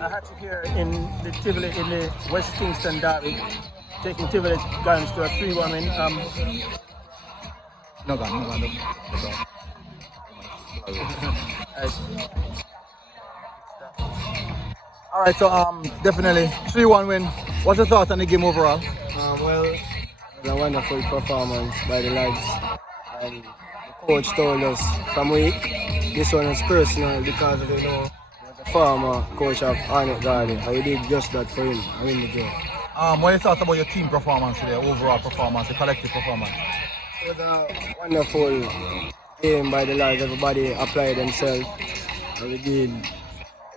I had to hear in the Tivoli, in the West Kingston derby, taking Tivoli Guns to a 3-1 win. No gun. All right, so definitely 3-1 win. What's your thoughts on the game overall? Well, it was a wonderful performance by the lads. And the coach told us from week, this one is personal because he was a former coach of Arnett and we did just that for him and win the game. What are your thoughts about your team performance today, overall performance, the collective performance? It was a wonderful game by the lads. Everybody applied themselves and we did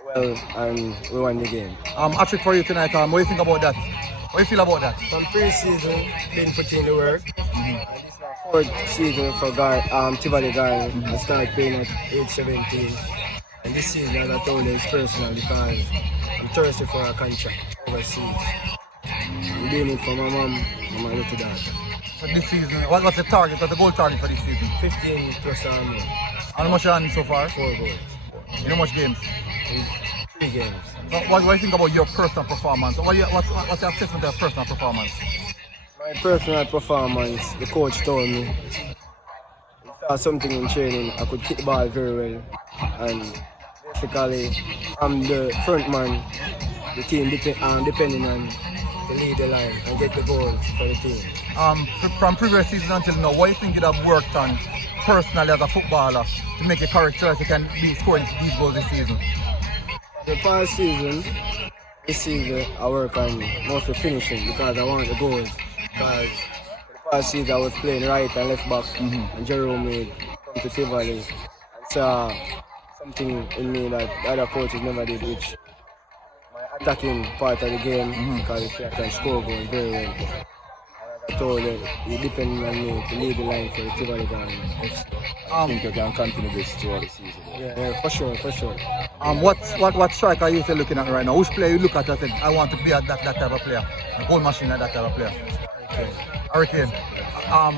well and we won the game. Hat-trick for you tonight. What do you think about that? What do you feel about that? From pre-season, been putting in the work. And this is my fourth season for Tivoli Garden. I started playing at age 17. And this season, as I told you, it's personal because I'm thirsty for a contract overseas. I'm doing it for my mom and my little daughter. So this season, what's the target? What's the goal target for this season? 15 plus or more. How much are you on so far? 4 goals. In how much games? In 3 games. So what do you think about your personal performance? What's your assessment of personal performance? My personal performance, the coach told me, he saw something in training. I could kick the ball very well. And basically, I'm the front man, the team depending on the lead the line and get the goals for the team. From previous season until now, what do you think you have worked on personally as a footballer to make your characteristic and be scoring these goals this season? The past season, this season, I work on mostly finishing because I want the goals. Because the past season, I was playing right and left back, and Jerome made come to Tivoli and saw something in me that the other coaches never did, which my attacking part of the game, because I can score goals very well. And I told them, it depends on me to lead the line for the Tivoli Garden. I think you can continue this throughout the season. Yeah, for sure. What striker are you still looking at right now? Which player you look at and say, I want to be that type of player, a goal machine at that type of player? Hurricane.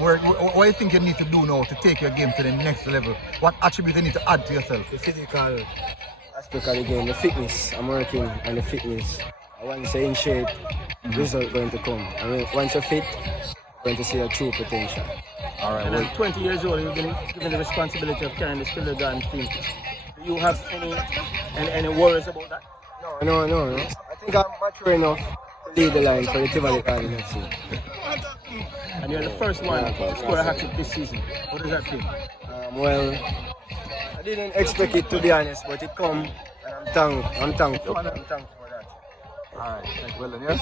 What do you think you need to do now to take your game to the next level? What attributes you need to add to yourself? The physical aspect of the game, the fitness. I'm working on the fitness. Once you're in shape, result going to come. And once you're fit, you're going to see a true potential. All right. And at 20 years old, you've been given the responsibility of carrying the Tivoli Guns team. Do you have any worries about that? No. I think I'm mature enough to lead the line for the Tivoli Garden FC. And you're the first one to score a hat-trick this season. What does that feel? Well, I didn't expect it, to be honest, but it come and I'm thankful for that. All right. Well then, yes.